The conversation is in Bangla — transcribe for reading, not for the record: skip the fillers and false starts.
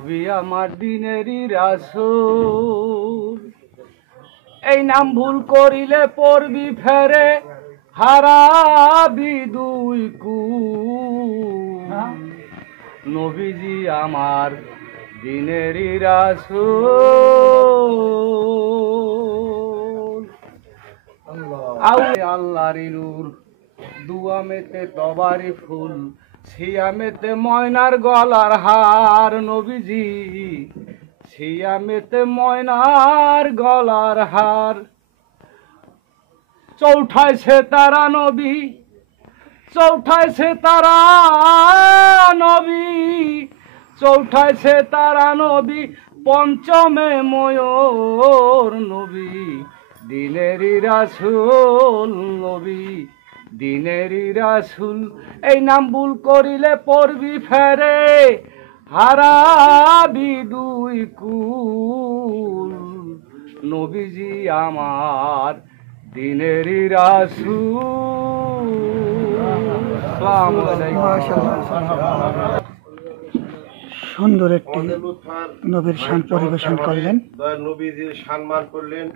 নবী আমার দিনেরই রাসূল। এই নাম ভুল করিলে পড়বি ফেরে, হারাবি দুই কুল। নবীজি আমার দিনেরই রাসূল। আল্লাহর নূর, দুয়ামেতে তবারি ফুল, সিয়ামেতে ময়নার গলার হার। নবীজি সিয়ামেতে ময়নার গলার হার। চৌঠায় সে তারা নবী, চৌঠায় সে তারা নবী, চৌঠায় সে তারা নবী, পঞ্চমে ময়ূর। নবী দিনেরই রাসূল, নবী দিনেরই রাসূল। এই নাম ভুল করিলে পড়বি ফেরে, হারাবি দুই কুল। নবীজি আমার দিনেরই রাসূল। আসসালামু আলাইকুম। সুন্দর একটি নবীর শান পরিবেশন করলেন। নবীজির সম্মান করলেন।